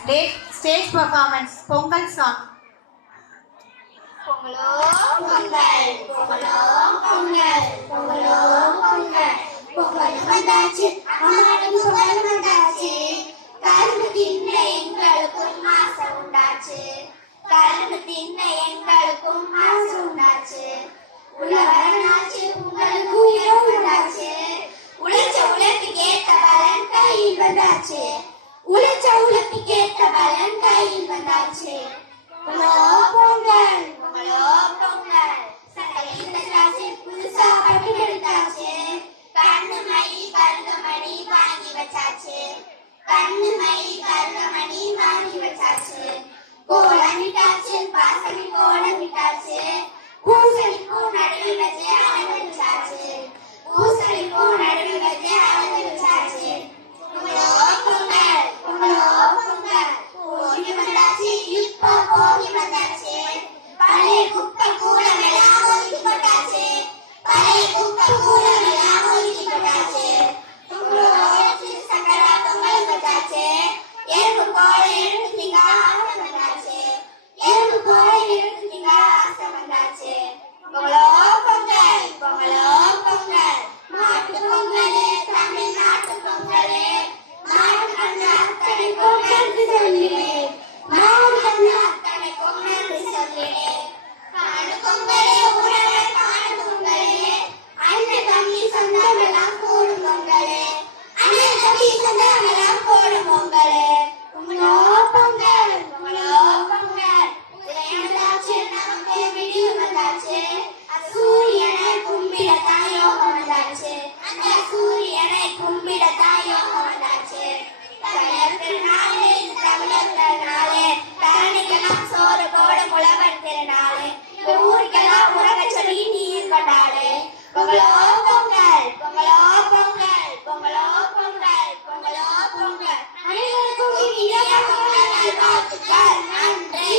Stage performance Pongal song. பொங்கலோ பொங்கல் பொங்கலோ பொங்கல் பொங்கலோ பொங்கல் பொங்கல் வந்தாச்சு அம்மாடும் பொங்கல் வந்தாச்சு கரும்பு தின்ன எங்களுக்கும் ஆசை உண்டாச்சு கரும்பு தின்ன எங்களுக்கும் ஆசை உண்டாச்சு உழவனாச்சு உங்களுக்கு உயிரும் வந்தாச்சு உழைச்ச உழைப்புக்கு ஏத்த பலன் கையில் வந்தாச்சு உழைச்ச உழைப்புக்கு ஏத்த பலன் கையில் வந்தாச்சு பொங்கலோ பொங்கல் பொங்கலோ பொங்கல் சக்கரையில் திராட்சை புதுசா பட்டு எடுத்தாச்சு கண்ணு மை கருகமணி வாங்கி வச்சாச்சு கண்ணு மை கருகமணி வாங்கி வச்சாச்சு கோலம் விட்டாச்சு பாசமி கோலம் விட்டாச்சு பூசணிக்கும் நடுவில் வச்சு அழகு வச்சாச்சு பூசணிக்கும் நடுவில் வச்சு அழகு வச்சாச்சு பொங்கலோ பொங்கல் பொங்கலோ பொங்கல் போகி வந்தாச்சு இப்போ போகி வந்தாச்சு பழைய குப்பை கூடமெல்லாம் ஒதுக்கி போட்டாச்சு பழைய குப்பை கூடமெல்லாம் ஒதுக்கி போட்டாச்சு பொங்கலோ சக்கரா பொங்கல் வச்சாச்சு எறும்பு போல எடுத்துட்டீங்க ஆசை வந்தாச்சு எறும்பு போல எடுத்துட்டீங்க ஆசை வந்தாச்சு பொங்கலோ பொங்கல் பொங்கலோ பொங்கல் மாட்டு பொங்கல் தமிழ்நாட்டு பொங்கல் மாட்டு கண்ணு அத்தனைக்கும் நன்றி சொல்லிடு மாடு கண்ணு அத்தனைக்கும் நன்றி சொல்லிடு காடு பொங்கலே உறவ காடு பொங்கலே அண்ணன் தம்பி சொந்தமெல்லாம் கூடும் பொங்கலே அண்ணன் தம்பி சொந்தமெல்லாம் கூடும் பொங்கலே பொங்கலோ பொங்கல் பொங்கலோ பொங்கல் உதயந்தாச்சு நமக்கு விடிவு வந்தாச்சு சூரியனை கும்பிட தாயோகம் வந்தாச்சு அந்த சூரியனை கும்பிட தாயோகம் வந்தாச்சு தமிழர் திருநாளே தமிழர் திருநாளே தரணிக்கெல்லாம் சோறு போட புலவர் திருநாளே ஊருக்கெல்லாம் உறக சொல்லி நீர் கொண்டாடு பொங்கலோ பொங்கல் பொங்கலோ பொங்கல் பொங்கலோ பொங்கல் பொங்கலோ பொங்கல் அனைவருக்கும் இனிய பொங்கல் நல்வாழ்த்துக்கள் நன்றி.